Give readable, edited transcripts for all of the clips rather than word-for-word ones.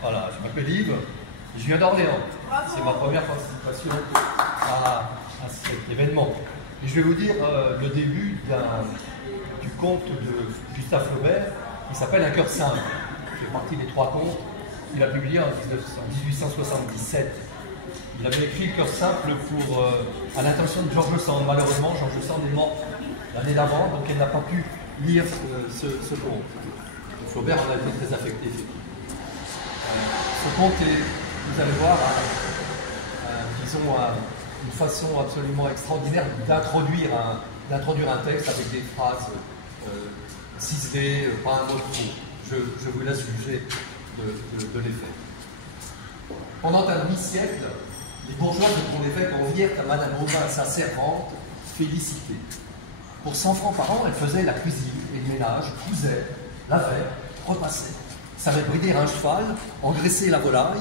Voilà, je m'appelle Yves, je viens d'Orléans. C'est ma première participation à cet événement. Et je vais vous dire le début du conte de Gustave Flaubert qui s'appelle Un cœur simple, qui fait partie des 3 contes qu'il a publiés en 1877. Il avait écrit Le cœur simple à l'intention de George Sand. Malheureusement, George Sand est mort l'année d'avant, donc elle n'a pas pu lire ce conte. Flaubert en a été très affecté, effectivement. Ce conte est, vous allez voir, disons, une façon absolument extraordinaire d'introduire un texte avec des phrases ciselées, pas un mot de trop. Je vous laisse juger de l'effet. Pendant un demi-siècle, les bourgeois de Pont-l'Évêque envièrent à Madame Aubin, sa servante, Félicité. Pour 100 francs par an, elle faisait la cuisine et le ménage, cousait, lavait, repassait. Savait brider un cheval, engraisser la volaille,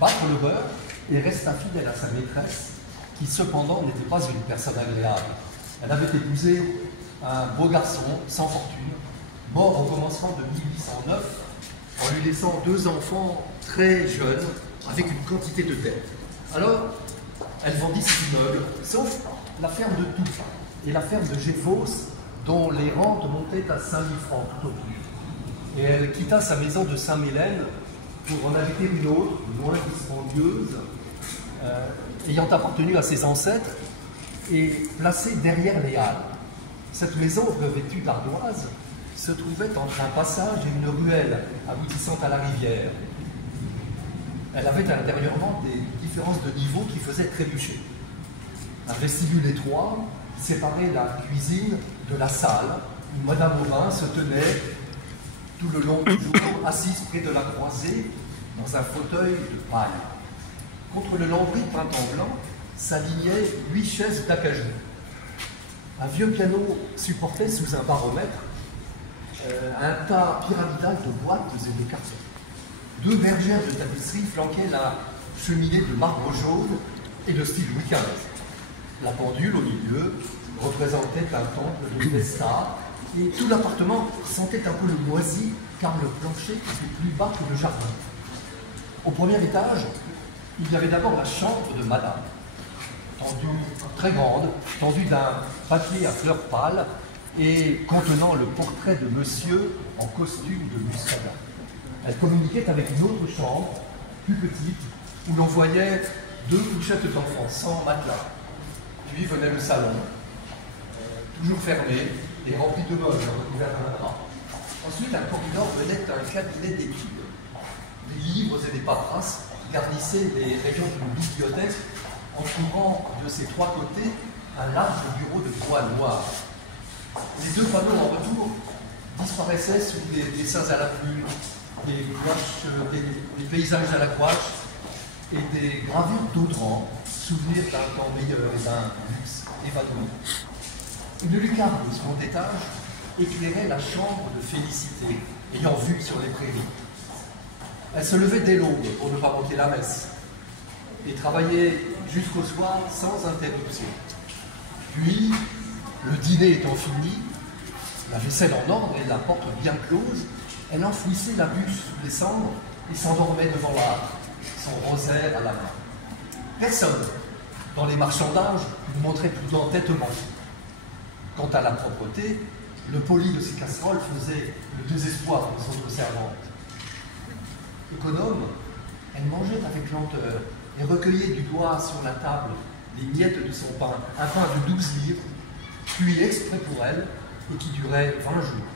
battre le beurre, et resta fidèle à sa maîtresse, qui cependant n'était pas une personne agréable. Elle avait épousé un beau garçon sans fortune, mort au commencement de 1809, en lui laissant 2 enfants très jeunes, avec une quantité de dettes. Alors, elle vendit ses immeubles, sauf la ferme de Tout et la ferme de Géfos, dont les rentes montaient à 5 000 francs tout au plus. Et elle quitta sa maison de Saint-Mélène pour en habiter une autre, moins dispendieuse, ayant appartenu à ses ancêtres et placée derrière les Halles. Cette maison, revêtue d'ardoise, se trouvait entre un passage et une ruelle aboutissant à la rivière. Elle avait intérieurement des différences de niveau qui faisaient trébucher. Un vestibule étroit séparait la cuisine de la salle où Madame Aubin se tenait tout le long du jour, assise près de la croisée, dans un fauteuil de paille. Contre le lambris peint en blanc, s'alignaient 8 chaises d'acajou. Un vieux piano supportait sous un baromètre un tas pyramidal de boîtes et de cartons. 2 bergères de tapisserie flanquaient la cheminée de marbre jaune et de style Louis XV. La pendule au milieu représentait un temple de Vesta, et tout l'appartement sentait un peu le moisi, car le plancher était plus bas que le jardin. Au premier étage, il y avait d'abord la chambre de Madame, très grande, tendue d'un papier à fleurs pâles et contenant le portrait de monsieur en costume de muscadin. Elle communiquait avec une autre chambre, plus petite, où l'on voyait 2 couchettes d'enfants sans matelas. Puis venait le salon, toujours fermé et rempli de meubles recouverts d'un drap. Ensuite, un corridor venait d'un cabinet d'études. Des livres et des paperasses garnissaient les rayons d'une bibliothèque, entourant de ses 3 côtés un large bureau de bois noir. Les 2 panneaux en retour disparaissaient sous des dessins à la plume, des paysages à la gouache et des gravures d'Audran, souvenir d'un temps meilleur et d'un luxe évanoui. Une lucarne au second étage éclairait la chambre de Félicité, ayant vue sur les prairies. Elle se levait dès l'aube pour ne pas manquer la messe et travaillait jusqu'au soir sans interruption. Puis, le dîner étant fini, la vaisselle en ordre et la porte bien close, elle enfouissait la bûche sous les cendres et s'endormait devant l'âtre, son rosaire à la main. Personne, dans les marchandages, ne montrait plus d'entêtement. Quant à la propreté, le poli de ses casseroles faisait le désespoir des autres servantes. Économe, elle mangeait avec lenteur et recueillait du doigt sur la table les miettes de son pain, un pain de 12 livres, cuit exprès pour elle et qui durait 20 jours.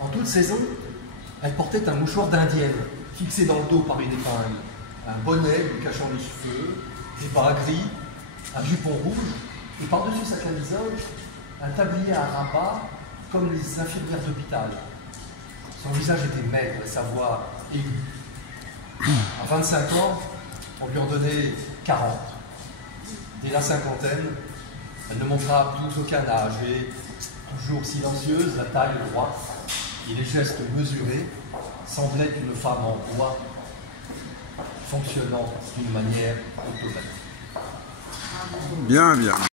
En toute saison, elle portait un mouchoir d'indienne, fixé dans le dos par une épingle, un bonnet lui cachant les cheveux, des bas gris, un jupon rouge, et par-dessus sa camisole, un tablier à rabat, comme les infirmières d'hôpital. Son visage était maigre et sa voix aiguë. À 25 ans, on lui en donnait 40. Dès la cinquantaine, elle ne montra plus aucun âge et, toujours silencieuse, la taille droite et les gestes mesurés, semblait une femme en bois, fonctionnant d'une manière automate. Bien, bien.